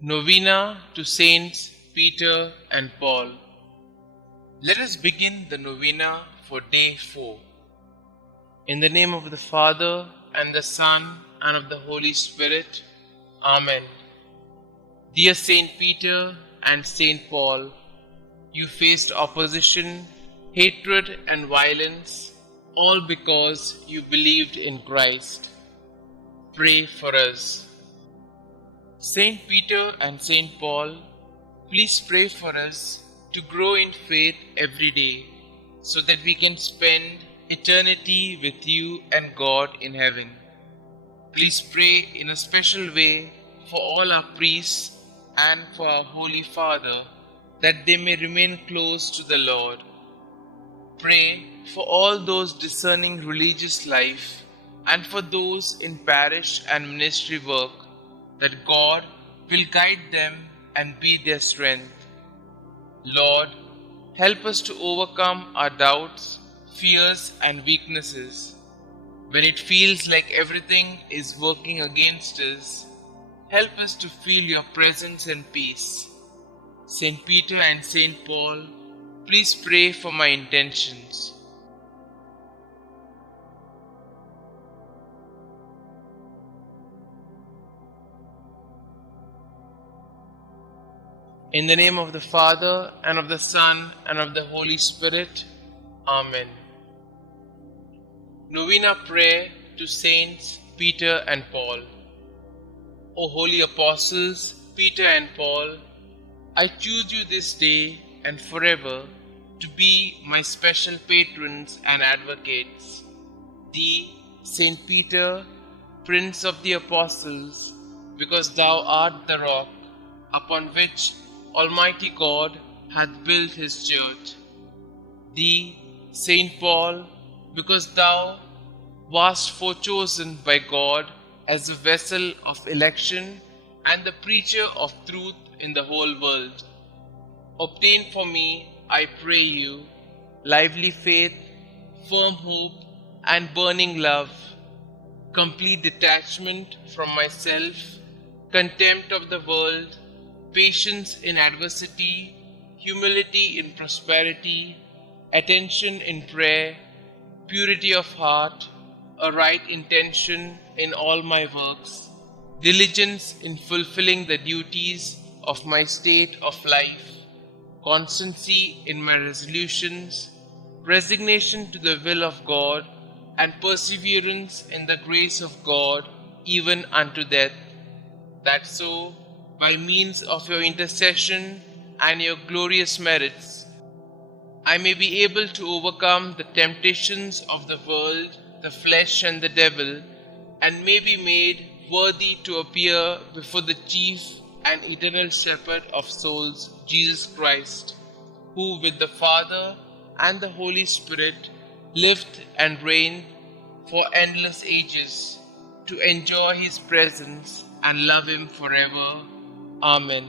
Novena to Saints Peter and Paul. Let us begin the novena for day 4. In the name of the Father, and the Son, and of the Holy Spirit. Amen. Dear Saint Peter and Saint Paul, you faced opposition, hatred, and violence, all because you believed in Christ. Pray for us. Saint Peter and Saint Paul, please pray for us to grow in faith every day so that we can spend eternity with you and God in heaven. Please pray in a special way for all our priests and for our Holy Father that they may remain close to the Lord. Pray for all those discerning religious life and for those in parish and ministry work, that God will guide them and be their strength. Lord, help us to overcome our doubts, fears, and weaknesses. When it feels like everything is working against us, help us to feel your presence and peace. Saint Peter and Saint Paul, please pray for my intentions. In the name of the Father, and of the Son, and of the Holy Spirit. Amen. Novena Prayer to Saints Peter and Paul. O holy apostles, Peter and Paul, I choose you this day and forever to be my special patrons and advocates. Thee, Saint Peter, Prince of the Apostles, because thou art the rock upon which Almighty God hath built his church. Thee, Saint Paul, because thou wast forechosen by God as a vessel of election and the preacher of truth in the whole world. Obtain for me, I pray you, lively faith, firm hope, and burning love, complete detachment from myself, contempt of the world, patience in adversity, humility in prosperity, attention in prayer, purity of heart, a right intention in all my works, diligence in fulfilling the duties of my state of life, constancy in my resolutions, resignation to the will of God, and perseverance in the grace of God, even unto death, that so, by means of your intercession and your glorious merits, I may be able to overcome the temptations of the world, the flesh, and the devil, and may be made worthy to appear before the chief and eternal shepherd of souls, Jesus Christ, who with the Father and the Holy Spirit lived and reigned for endless ages, to enjoy his presence and love him forever. Amen.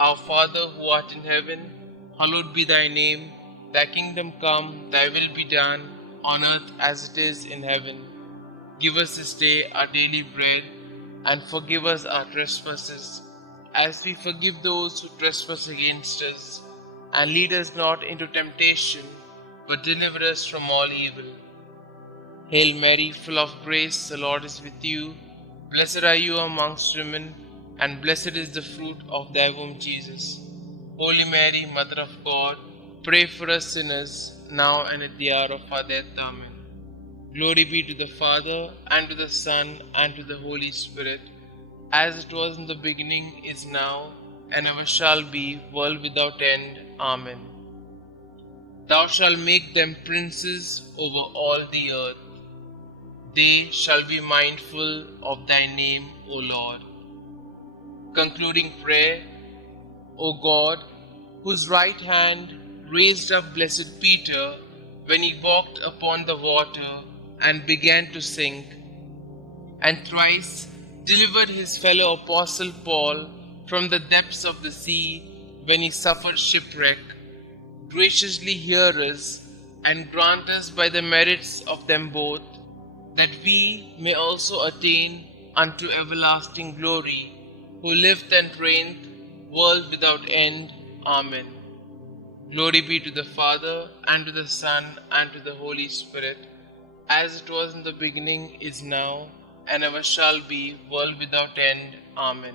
Our Father who art in heaven, hallowed be thy name. Thy kingdom come, thy will be done, on earth as it is in heaven. Give us this day our daily bread, and forgive us our trespasses, as we forgive those who trespass against us. And lead us not into temptation, but deliver us from all evil. Hail Mary, full of grace, the Lord is with you. Blessed are you amongst women, and blessed is the fruit of thy womb, Jesus. Holy Mary, Mother of God, pray for us sinners, now and at the hour of our death. Amen. Glory be to the Father, and to the Son, and to the Holy Spirit, as it was in the beginning, is now, and ever shall be, world without end. Amen. Thou shalt make them princes over all the earth. They shall be mindful of thy name, O Lord. Concluding prayer. O God, whose right hand raised up blessed Peter when he walked upon the water and began to sink, and thrice delivered his fellow apostle Paul from the depths of the sea when he suffered shipwreck, graciously hear us and grant us by the merits of them both, that we may also attain unto everlasting glory who liveth and reigneth, world without end. Amen. Glory be to the Father, and to the Son, and to the Holy Spirit, as it was in the beginning, is now, and ever shall be, world without end. Amen.